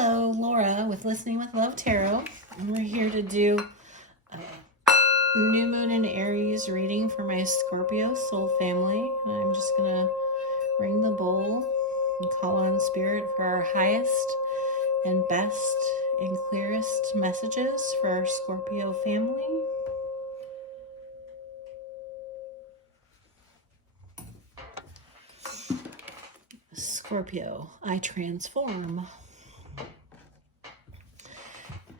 Hello, Laura with Listening with Love Tarot. And we're here to do a new moon in Aries reading for my Scorpio soul family. And I'm just going to ring the bowl and call on Spirit for our highest and best and clearest messages for our Scorpio family. Scorpio, I transform.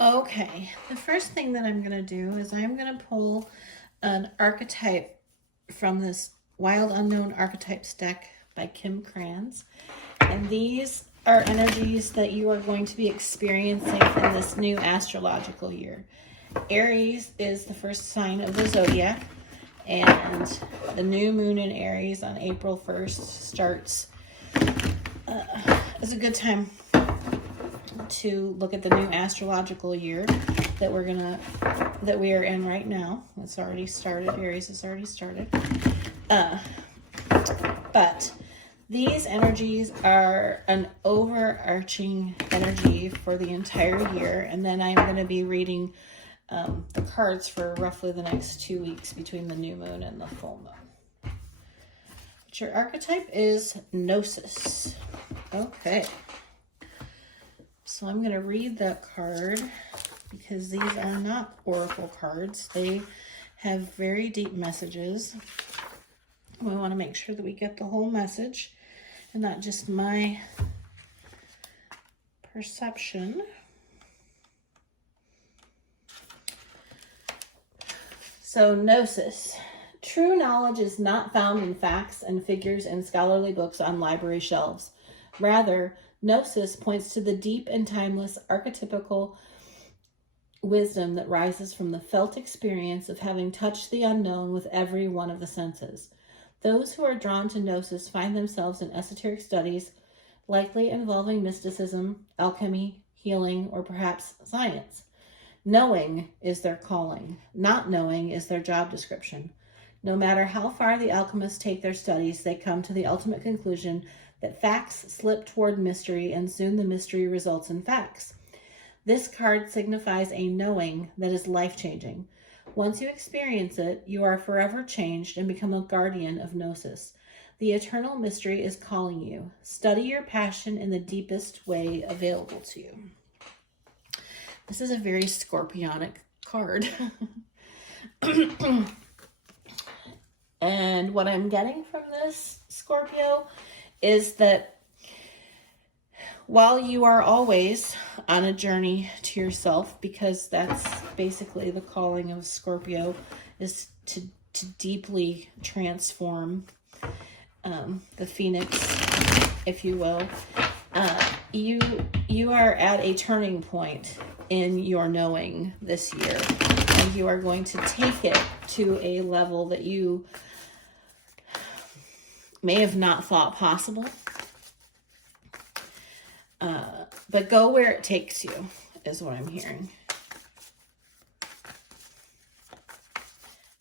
Okay, the first thing that I'm going to do is I'm going to pull an archetype from this Wild Unknown Archetypes deck by Kim Kranz. And these are energies that you are going to be experiencing in this new astrological year. Aries is the first sign of the zodiac, and the new moon in Aries on April 1st starts as a good time to look at the new astrological year that we are in right now. It's already started. Aries has already started. But these energies are an overarching energy for the entire year, and then I'm going to be reading the cards for roughly the next 2 weeks between the new moon and the full moon. But your archetype is Gnosis. Okay. So I'm going to read that card because these are not oracle cards. They have very deep messages. We want to make sure that we get the whole message and not just my perception. So, Gnosis. True knowledge is not found in facts and figures in scholarly books on library shelves. Rather, Gnosis points to the deep and timeless archetypical wisdom that rises from the felt experience of having touched the unknown with every one of the senses. Those who are drawn to Gnosis find themselves in esoteric studies, likely involving mysticism, alchemy, healing, or perhaps science. Knowing is their calling. Not knowing is their job description. No matter how far the alchemists take their studies, they come to the ultimate conclusion that facts slip toward mystery, and soon the mystery results in facts. This card signifies a knowing that is life-changing. Once you experience it, you are forever changed and become a guardian of Gnosis. The eternal mystery is calling you. Study your passion in the deepest way available to you. This is a very scorpionic card. And what I'm getting from this, Scorpio, is that while you are always on a journey to yourself, because that's basically the calling of Scorpio, is to deeply transform the phoenix, if you will, you are at a turning point in your knowing this year, and you are going to take it to a level that you may have not thought possible. But go where it takes you, is what I'm hearing.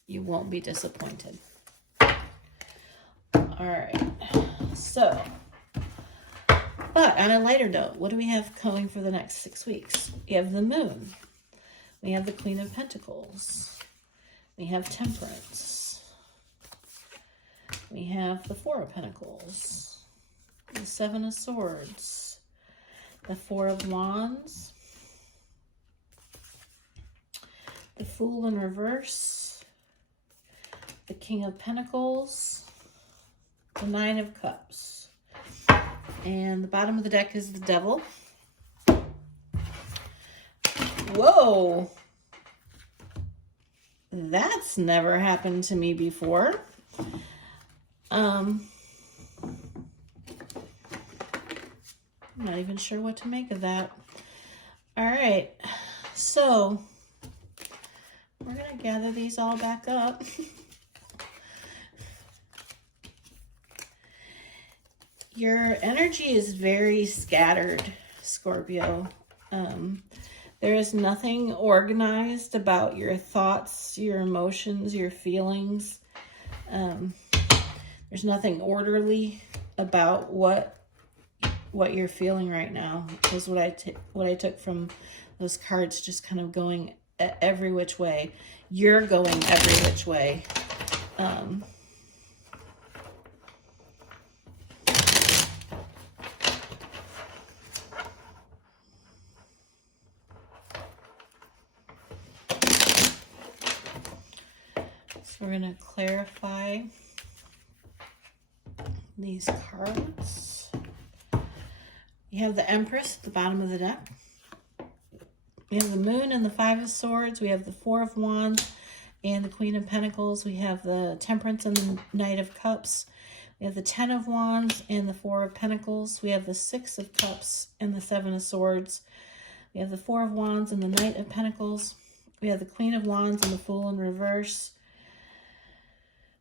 You won't be disappointed. All right. So, but on a lighter note, what do we have going for the next 6 weeks? We have the moon. We have the Queen of Pentacles. We have Temperance. We have the Four of Pentacles. The Seven of Swords. The Four of Wands, the Fool in reverse, the King of Pentacles, the Nine of Cups, and the bottom of the deck is the Devil. Whoa! That's never happened to me before. I'm not even sure what to make of that. All right, so we're going to gather these all back up. Your energy is very scattered, Scorpio. There is nothing organized about your thoughts, your emotions, your feelings. There's nothing orderly about what what you're feeling right now, is what I took from those cards, just kind of going every which way. You're going every which way. So we're going to clarify these cards. You have the Empress at the bottom of the deck. We have the Moon and the Five of Swords. We have the Four of Wands and the Queen of Pentacles. We have the Temperance and the Knight of Cups. We have the Ten of Wands and the Four of Pentacles. We have the Six of Cups and the Seven of Swords. We have the Four of Wands and the Knight of Pentacles. We have the Queen of Wands and the Fool in reverse.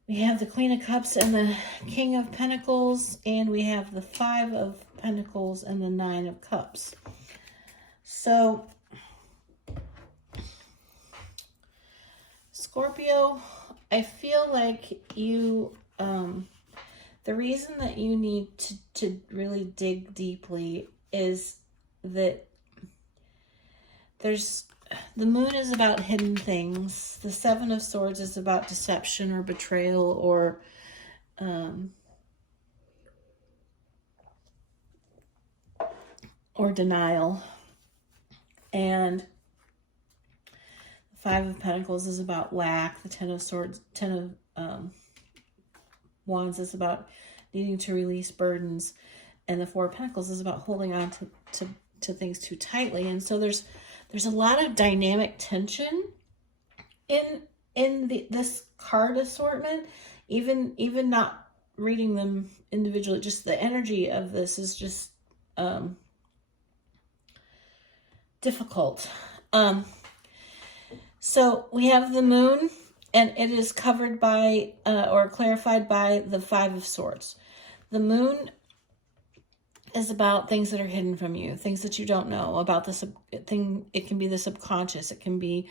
We have the Queen of Cups and the King of Pentacles. And we have the Five of Pentacles and the Nine of Cups. So, Scorpio, I feel like you, the reason that you need to really dig deeply is that the Moon is about hidden things. The Seven of Swords is about deception or betrayal or denial. And the Five of Pentacles is about lack. The Ten of Wands is about needing to release burdens. And the Four of Pentacles is about holding on to things too tightly. And so there's a lot of dynamic tension in this card assortment. Even not reading them individually, just the energy of this is just difficult. So we have the Moon, and it is covered by or clarified by the Five of Swords. The Moon is about things that are hidden from you, things that you don't know about the thing. It can be the subconscious. It can be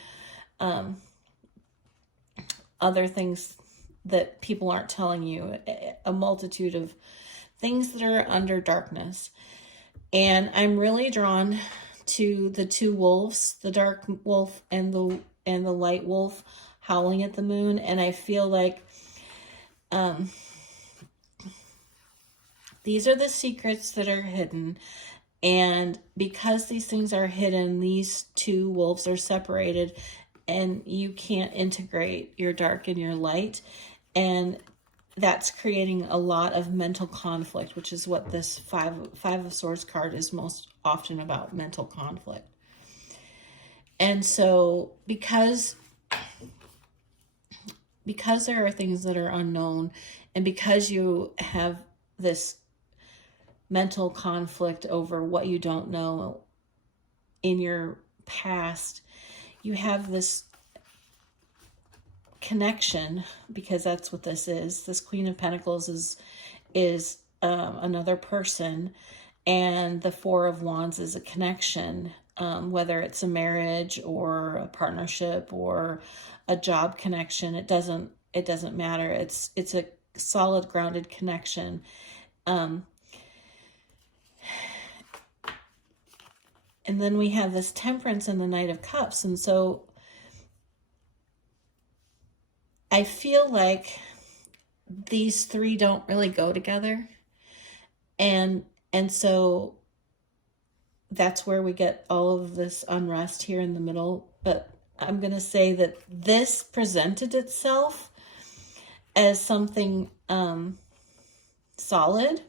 other things that people aren't telling you, a multitude of things that are under darkness. And I'm really drawn to the two wolves, the dark wolf and the light wolf howling at the Moon. And I feel like these are the secrets that are hidden. And because these things are hidden, these two wolves are separated, and you can't integrate your dark and your light. And that's creating a lot of mental conflict, which is what this Five of Swords card is most often about, mental conflict. And so because there are things that are unknown, and because you have this mental conflict over what you don't know in your past, you have this connection, because that's what this is. This Queen of Pentacles is another person, and the Four of Wands is a connection, whether it's a marriage or a partnership or a job connection. It doesn't matter. It's a solid, grounded connection. And then we have this Temperance and the Knight of Cups. And so I feel like these three don't really go together. And so that's where we get all of this unrest here in the middle. But I'm going to say that this presented itself as something solid,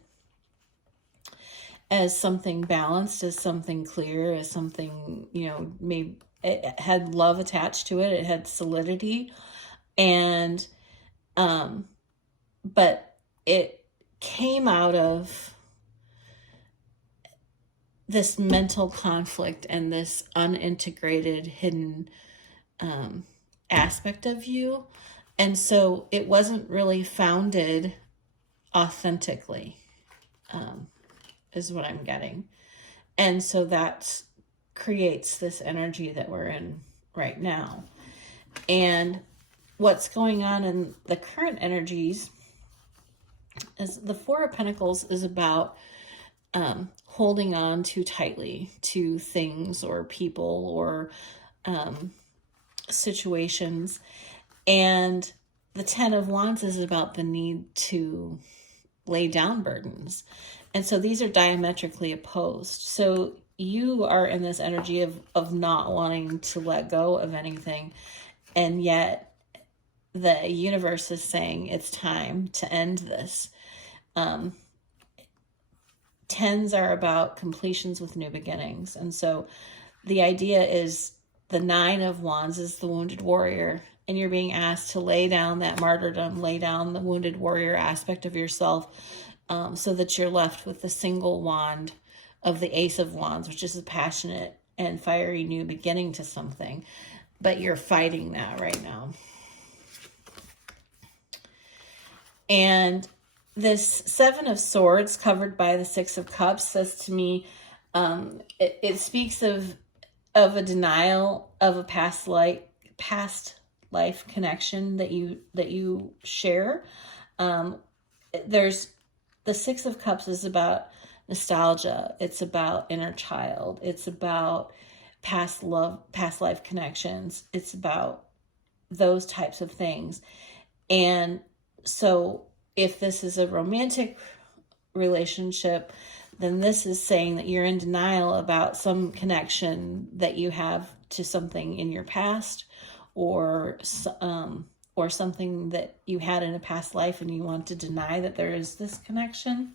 as something balanced, as something clear, as something, maybe it had love attached to it. It had solidity. And, but it came out of this mental conflict and this unintegrated, hidden, aspect of you. And so it wasn't really founded authentically, is what I'm getting. And so that creates this energy that we're in right now. And what's going on in the current energies is the Four of Pentacles is about holding on too tightly to things or people or situations. And the 10 of Wands is about the need to lay down burdens. And so these are diametrically opposed. So you are in this energy of not wanting to let go of anything. And yet the universe is saying it's time to end this. Tens are about completions with new beginnings. And so the idea is the 9 of Wands is the wounded warrior. And you're being asked to lay down that martyrdom, lay down the wounded warrior aspect of yourself, so that you're left with the single wand of the Ace of Wands, which is a passionate and fiery new beginning to something. But you're fighting that right now. And this 7 of Swords covered by the 6 of Cups says to me, it speaks of a denial of a past life connection that you share. There's the 6 of Cups is about nostalgia. It's about inner child. It's about past life connections. It's about those types of things. And so if this is a romantic relationship, then this is saying that you're in denial about some connection that you have to something in your past, or something that you had in a past life, and you want to deny that there is this connection.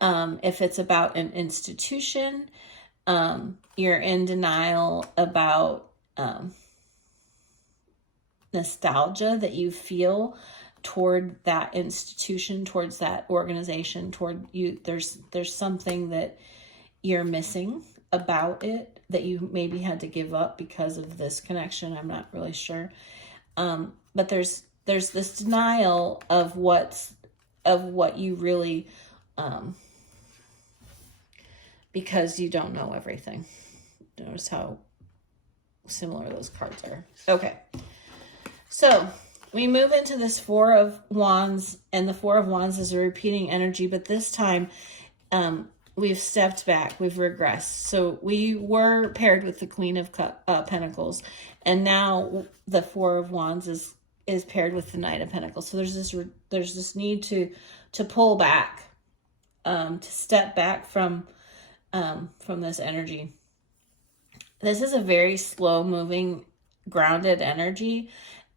If it's about an institution, you're in denial about nostalgia that you feel toward that institution, towards that organization, toward you. There's something that you're missing about it that you maybe had to give up because of this connection. I'm not really sure. But there's this denial of what you really, because you don't know everything. Notice how similar those cards are. Okay. So we move into this 4 of Wands, and the 4 of Wands is a repeating energy, but this time we've stepped back, we've regressed. So we were paired with the Queen of Pentacles, and now the 4 of Wands is paired with the Knight of Pentacles. So there's this need to pull back, to step back from this energy. This is a very slow moving, grounded energy,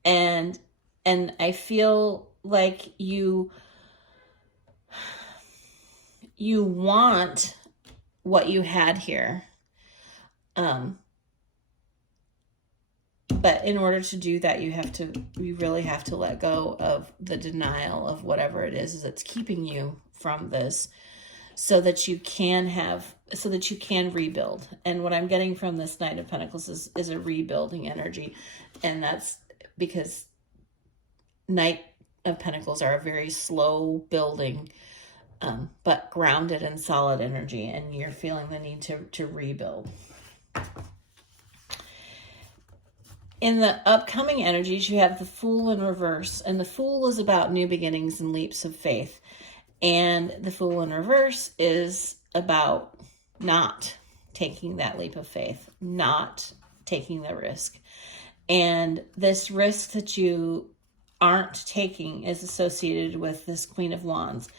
and I feel like you want what you had here. But in order to do that, you really have to let go of the denial of whatever it is that's keeping you from this, so that you can rebuild. And what I'm getting from this Knight of Pentacles is a rebuilding energy. And that's because Knight of Pentacles are a very slow building, but grounded and solid energy. And you're feeling the need to rebuild. In the upcoming energies, you have the Fool in reverse. And the Fool is about new beginnings and leaps of faith. And the Fool in reverse is about not taking that leap of faith, not taking the risk. And this risk that you aren't taking is associated with this Queen of Wands.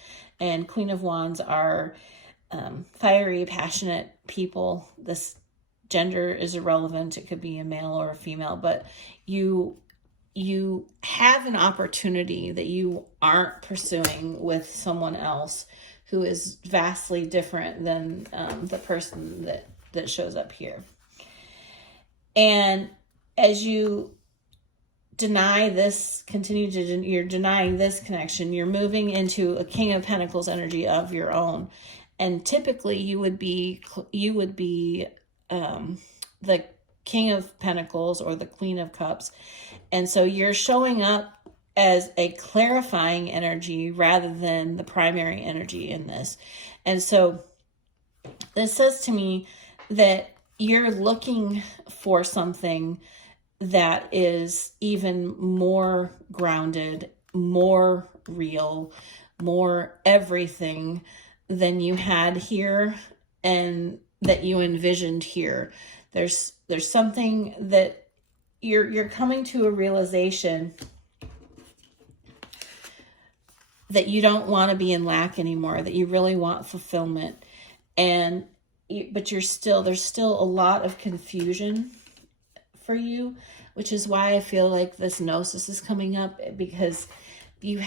And Queen of Wands are fiery, passionate people. This gender is irrelevant. It could be a male or a female, but you have an opportunity that you aren't pursuing with someone else who is vastly different than the person that shows up here. And as you deny this, you're denying this connection, you're moving into a King of Pentacles energy of your own. And typically you would be the King of Pentacles or the Queen of Cups. And so you're showing up as a clarifying energy rather than the primary energy in this. And so this says to me that you're looking for something that is even more grounded, more real, more everything than you had here and that you envisioned here. There's something that you're coming to a realization that you don't want to be in lack anymore, that you really want fulfillment. And but there's still a lot of confusion for you, which is why I feel like this gnosis is coming up, because you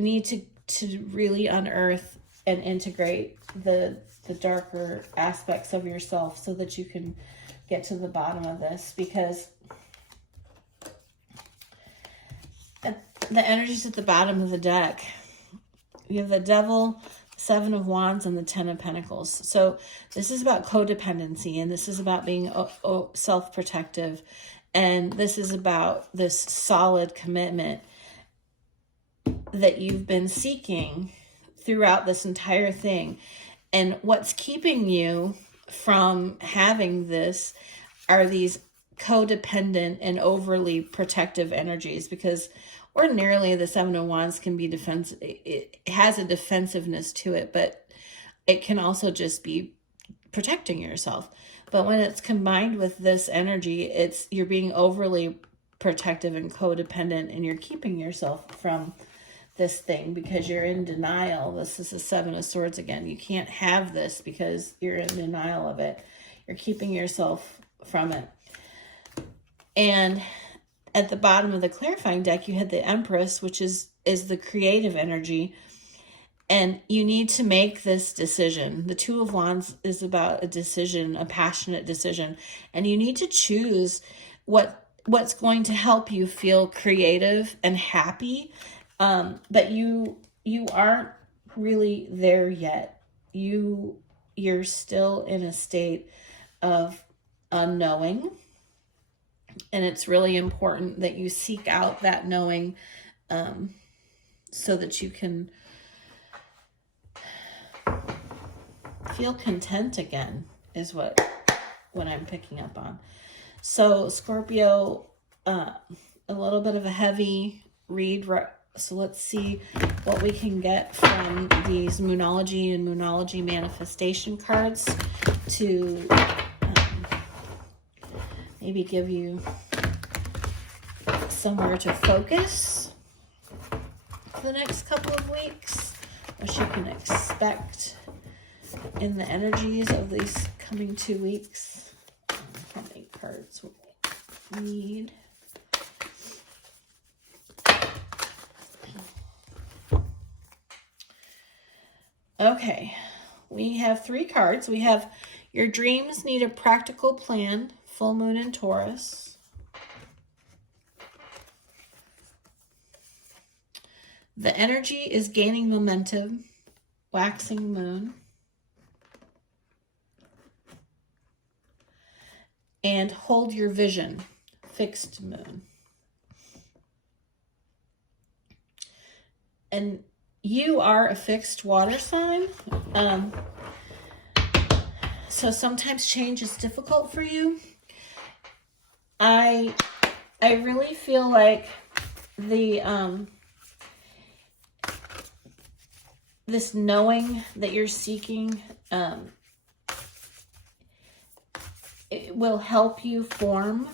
need to really unearth and integrate the darker aspects of yourself so that you can get to the bottom of this, because the energies at the bottom of the deck, you have the Devil, Seven of Wands, and the Ten of Pentacles. So this is about codependency, and this is about being self-protective, and this is about this solid commitment that you've been seeking throughout this entire thing. And what's keeping you from having this are these codependent and overly protective energies, because ordinarily the Seven of Wands can be defensive. It has a defensiveness to it, but it can also just be protecting yourself. But when it's combined with this energy, you're being overly protective and codependent, and you're keeping yourself from this thing because you're in denial. This is the Seven of Swords again. You can't have this because you're in denial of it. You're keeping yourself from it. And at the bottom of the clarifying deck, you had the Empress, which is the creative energy. And you need to make this decision. The Two of Wands is about a decision, a passionate decision. And you need to choose what's going to help you feel creative and happy. But you aren't really there yet. You're still in a state of unknowing. And it's really important that you seek out that knowing, so that you can feel content again, is what I'm picking up on. So Scorpio, a little bit of a heavy read. So let's see what we can get from these Moonology and Moonology manifestation cards to maybe give you somewhere to focus for the next couple of weeks, what you can expect in the energies of these coming 2 weeks. How many cards we need? Okay, we have 3 cards. We have your dreams need a practical plan, full moon in Taurus. The energy is gaining momentum, waxing moon. And hold your vision, fixed moon. And you are a fixed water sign. So sometimes change is difficult for you. I really feel like this knowing that you're seeking, it will help you form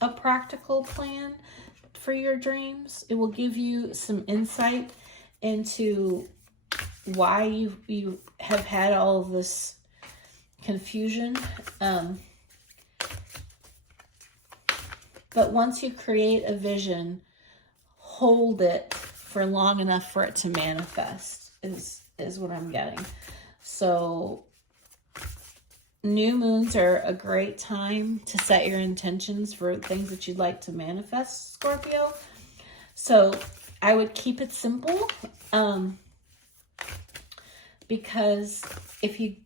a practical plan for your dreams. It will give you some insight into why you have had all of this confusion. But once you create a vision, hold it for long enough for it to manifest is what I'm getting. So new moons are a great time to set your intentions for things that you'd like to manifest, Scorpio. So I would keep it simple, because if you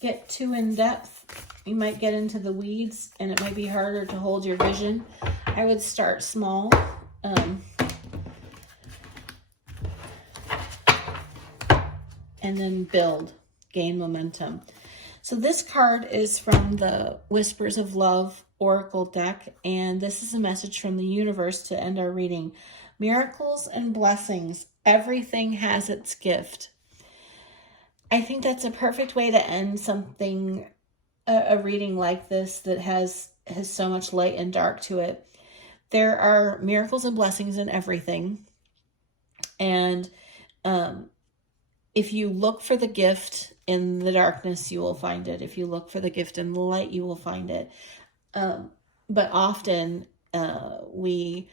get too in depth, you might get into the weeds and it might be harder to hold your vision. I would start small. And then build, gain momentum. So this card is from the Whispers of Love Oracle deck, and this is a message from the universe to end our reading. Miracles and blessings, everything has its gift. I think that's a perfect way to end something, a reading like this that has so much light and dark to it. There are miracles and blessings in everything. And if you look for the gift in the darkness, you will find it. If you look for the gift in the light, you will find it. But often we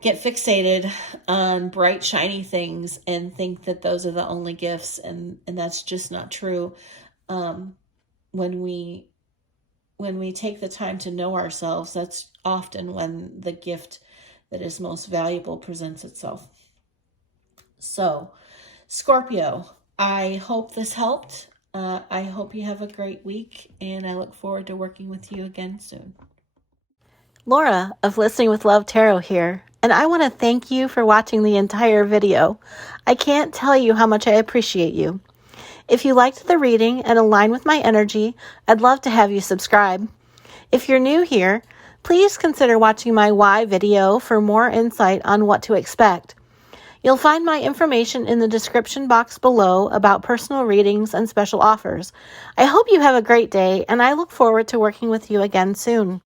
get fixated on bright, shiny things and think that those are the only gifts. And that's just not true. When we take the time to know ourselves, that's often when the gift that is most valuable presents itself. So, Scorpio, I hope this helped. I hope you have a great week, and I look forward to working with you again soon. Laura of Listening with Love Tarot here, and I want to thank you for watching the entire video. I can't tell you how much I appreciate you. If you liked the reading and align with my energy, I'd love to have you subscribe. If you're new here, please consider watching my why video for more insight on what to expect. You'll find my information in the description box below about personal readings and special offers. I hope you have a great day, and I look forward to working with you again soon.